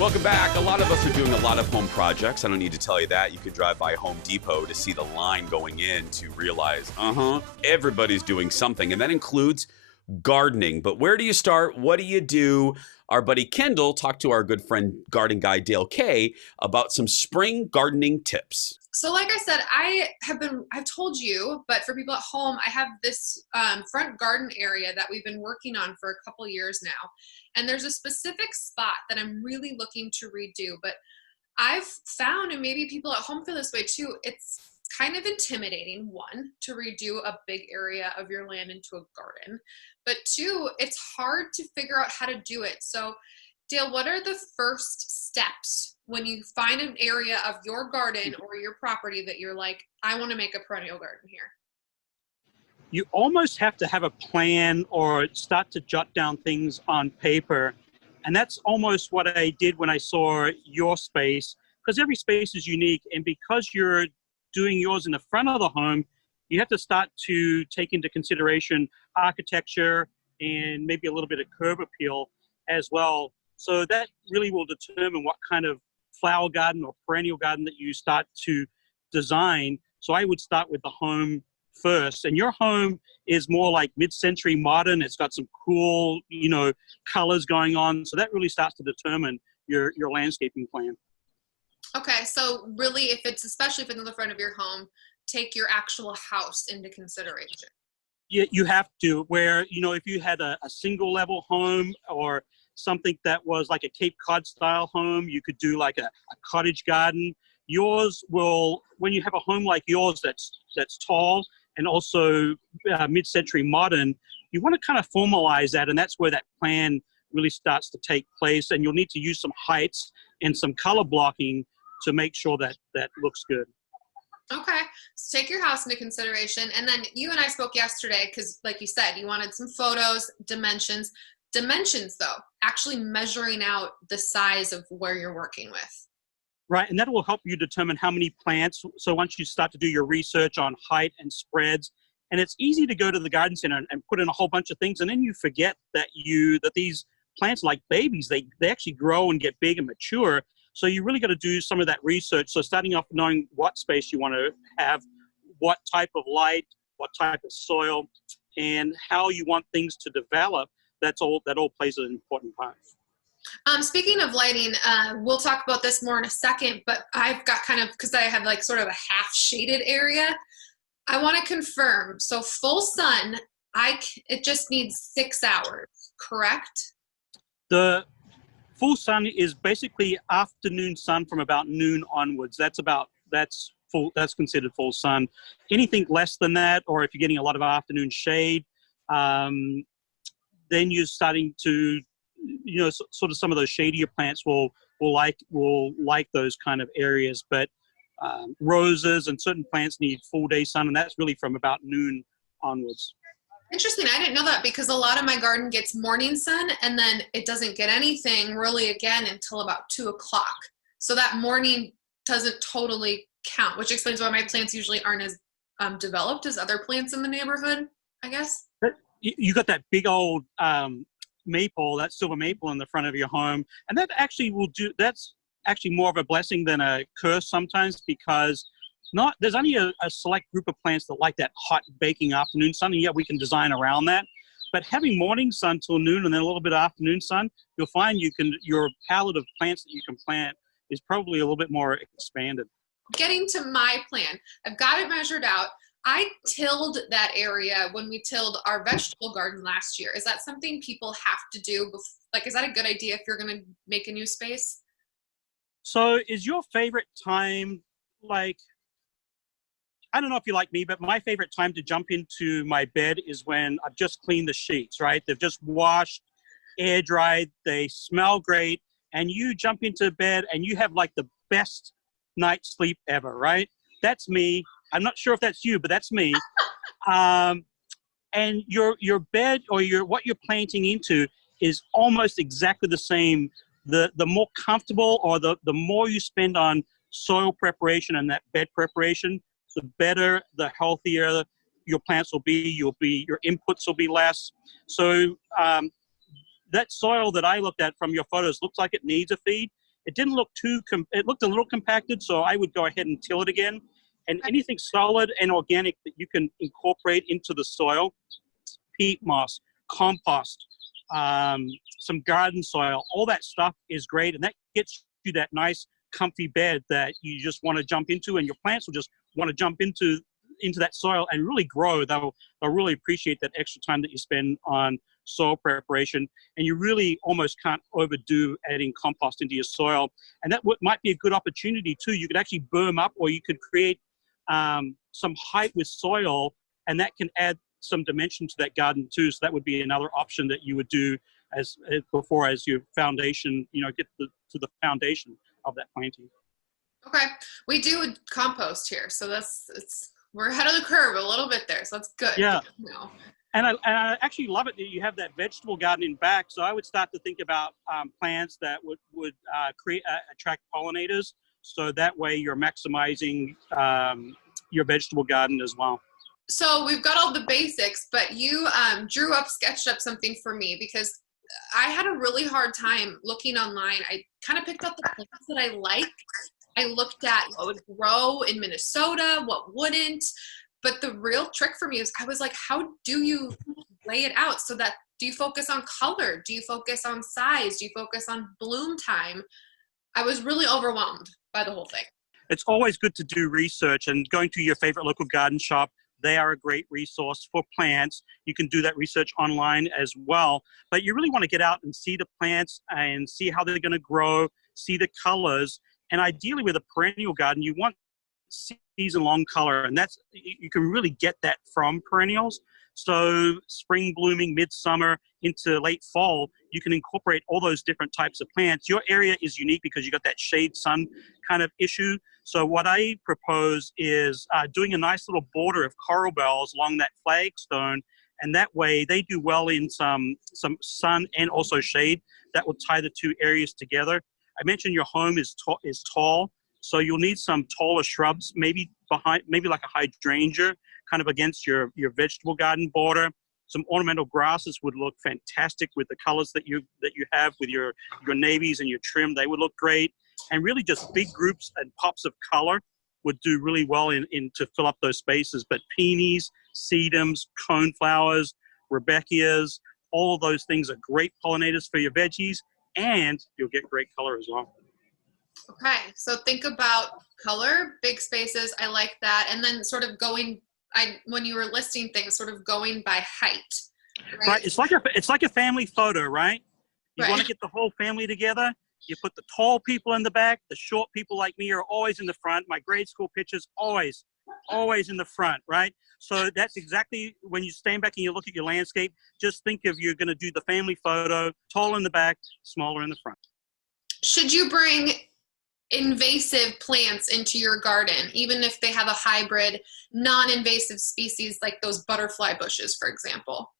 Welcome back. A lot of us are doing a lot of home projects. I don't need to tell you that. You could drive by Home Depot to see the line going in to realize, everybody's doing something. And that includes gardening. But where do you start? What do you do? Our buddy Kendall talked to our good friend garden guy Dale Kay about some spring gardening tips. So like I said, I've told you, but for people at home, I have this front garden area that we've been working on for a couple years now. And there's a specific spot that I'm really looking to redo, but I've found, and maybe people at home feel this way too, it's kind of intimidating, one, to redo a big area of your land into a garden, but two, it's hard to figure out how to do it. So Dale, what are the first steps when you find an area of your garden or your property that you're like, I want to make a perennial garden here? You almost have to have a plan or start to jot down things on paper. And that's almost what I did when I saw your space, because every space is unique. And because you're doing yours in the front of the home, you have to start to take into consideration architecture and maybe a little bit of curb appeal as well. So that really will determine what kind of flower garden or perennial garden that you start to design. So I would start with the home first. And your home is more like mid-century modern. It's got some cool, colors going on. So that really starts to determine your landscaping plan. Okay, so really, especially if it's in the front of your home, take your actual house into consideration. You have to, where, if you had a single level home or something that was like a Cape Cod style home, you could do like a cottage garden. Yours will, when you have a home like yours that's tall and also mid-century modern, you want to kind of formalize that, and that's where that plan really starts to take place. And you'll need to use some heights and some color blocking to make sure that that looks good. Okay, so take your house into consideration. And then you and I spoke yesterday because, like you said, you wanted some photos, dimensions. Dimensions, though, actually measuring out the size of where you're working with. Right, and that will help you determine how many plants. So once you start to do your research on height and spreads, and it's easy to go to the garden center and put in a whole bunch of things, and then you forget that these plants, like babies, they actually grow and get big and mature. So you really got to do some of that research. So starting off knowing what space you want to have, what type of light, what type of soil, and how you want things to develop. That all plays an important part. Speaking of lighting, we'll talk about this more in a second, but I've got because I have like sort of a half shaded area. I want to confirm. So full sun, it just needs 6 hours, correct? The full sun is basically afternoon sun from about noon onwards. That's considered full sun. Anything less than that, or if you're getting a lot of afternoon shade, then you're starting to, sort of some of those shadier plants will like those kind of areas. But roses and certain plants need full day sun, and that's really from about noon onwards. Interesting. I didn't know that, because a lot of my garden gets morning sun and then it doesn't get anything really again until about 2 o'clock. So that morning doesn't totally count, which explains why my plants usually aren't as developed as other plants in the neighborhood, I guess. You got that big old maple, that silver maple in the front of your home, and that's actually more of a blessing than a curse sometimes, because there's only a select group of plants that like that hot baking afternoon sun, and yeah, we can design around that. But having morning sun till noon and then a little bit of afternoon sun, you'll find your palette of plants that you can plant is probably a little bit more expanded. Getting to my plan, I've got it measured out. I tilled that area when we tilled our vegetable garden last year. Is that something people have to do? Is that a good idea if you're going to make a new space? So is your favorite time, I don't know if you're like me, but my favorite time to jump into my bed is when I've just cleaned the sheets, right? They've just washed, air dried, they smell great, and you jump into bed and you have like the best night's sleep ever, right? That's me. I'm not sure if that's you, but that's me. And your bed or what you're planting into is almost exactly the same. The more comfortable or the more you spend on soil preparation and that bed preparation, the better, the healthier your plants will be. Your inputs will be less. So that soil that I looked at from your photos looks like it needs a feed. It didn't look it looked a little compacted, so I would go ahead and till it again. And anything solid and organic that you can incorporate into the soil, peat moss, compost, some garden soil, all that stuff is great. And that gets you that nice, comfy bed that you just want to jump into, and your plants will just want to jump into that soil and really grow. They'll really appreciate that extra time that you spend on soil preparation, and you really almost can't overdo adding compost into your soil. And that might be a good opportunity too. You could actually berm up, or you could create some height with soil, and that can add some dimension to that garden too. So that would be another option that you would do as your foundation, get to the foundation of that planting. Okay, we do compost here, so we're ahead of the curve a little bit there, so that's good. Yeah. And I actually love it that you have that vegetable garden in back. So I would start to think about plants that would attract pollinators. So that way you're maximizing your vegetable garden as well. So we've got all the basics, but you sketched up something for me, because I had a really hard time looking online. I kind of picked out the plants that I like. I looked at what would grow in Minnesota, what wouldn't. But the real trick for me is, I was like, how do you lay it out so that, do you focus on color? Do you focus on size? Do you focus on bloom time? I was really overwhelmed by the whole thing. It's always good to do research, and going to your favorite local garden shop. They are a great resource for plants. You can do that research online as well. But you really want to get out and see the plants and see how they're going to grow, see the colors. And ideally with a perennial garden, you want season-long color, and you can really get that from perennials. So spring blooming, midsummer into late fall, you can incorporate all those different types of plants. Your area is unique because you got that shade sun kind of issue. So what I propose is doing a nice little border of coral bells along that flagstone, and that way they do well in some sun and also shade. That will tie the two areas together. I mentioned your home is tall, so you'll need some taller shrubs, maybe like a hydrangea, kind of against your vegetable garden border. Some ornamental grasses would look fantastic with the colors that you have with your navies and your trim. They would look great. And really just big groups and pops of color would do really well in to fill up those spaces. But peonies, sedums, coneflowers, Rebeckias, all of those things are great pollinators for your veggies, and you'll get great color as well. Okay, so think about color, big spaces. I like that. And then sort of when you were listing things, sort of going by height. Right. It's like a family photo, right? You want to get the whole family together. You put the tall people in the back. The short people like me are always in the front. My grade school pictures always in the front, right? So that's exactly when you stand back and you look at your landscape. Just think of you're going to do the family photo, tall in the back, smaller in the front. Should you bring invasive plants into your garden, even if they have a hybrid, non-invasive species like those butterfly bushes, for example?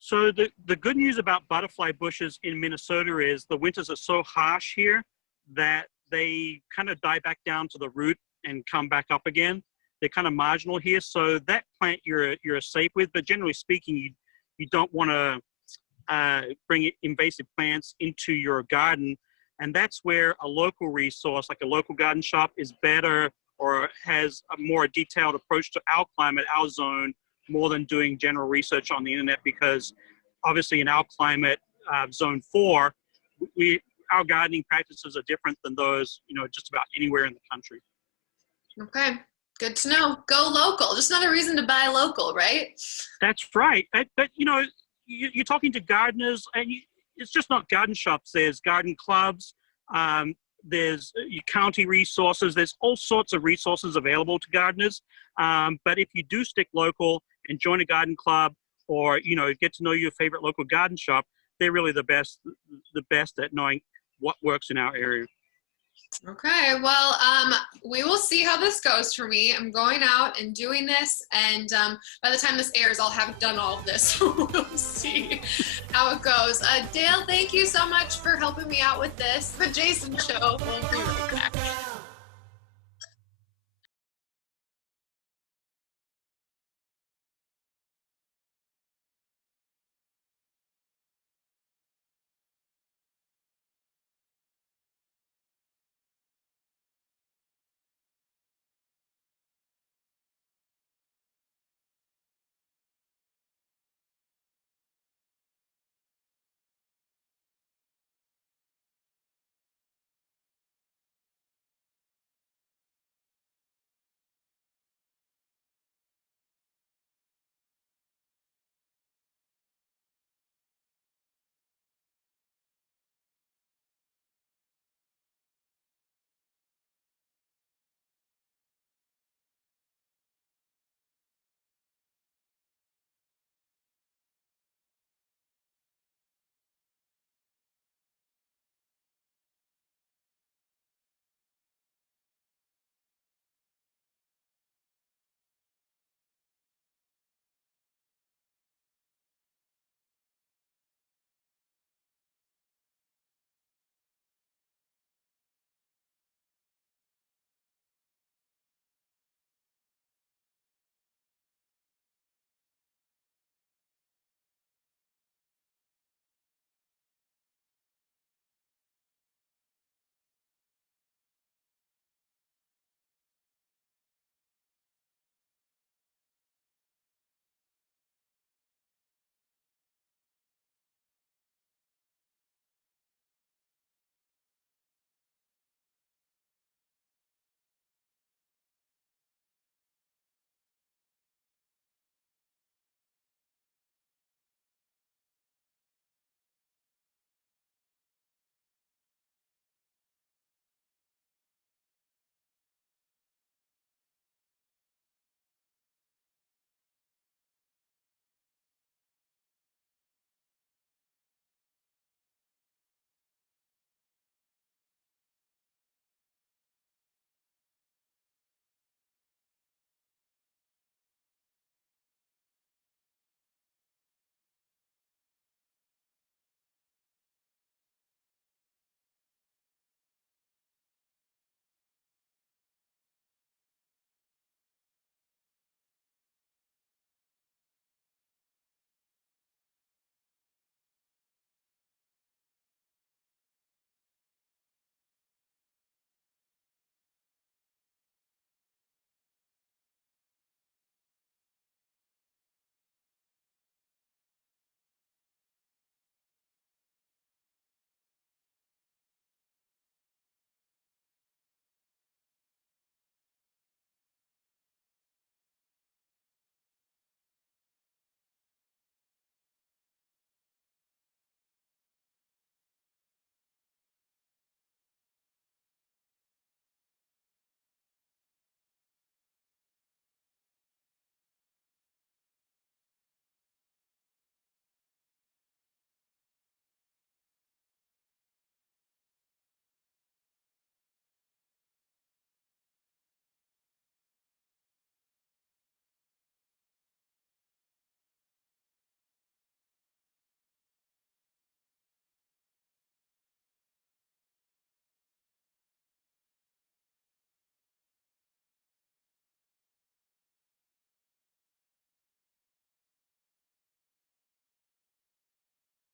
So the good news about butterfly bushes in Minnesota is the winters are so harsh here that they kind of die back down to the root and come back up again. They're kind of marginal here. So that plant you're safe with, but generally speaking, you don't want to bring invasive plants into your garden. And that's where a local resource, like a local garden shop, is better, or has a more detailed approach to our climate, our zone, more than doing general research on the internet, because obviously in our climate, zone 4, our gardening practices are different than those, just about anywhere in the country. Okay, good to know. Go local. Just another reason to buy local, right? That's right. But you're talking to gardeners, and it's just not garden shops. There's garden clubs. There's county resources. There's all sorts of resources available to gardeners. But if you do stick local and join a garden club, or get to know your favorite local garden shop, they're really the best at knowing what works in our area. Okay, well, we will see how this goes for me. I'm going out and doing this, and by the time this airs, I'll have done all of this. We'll see how it goes. Dale, thank you so much for helping me out with this. The Jason Show. We'll be right back.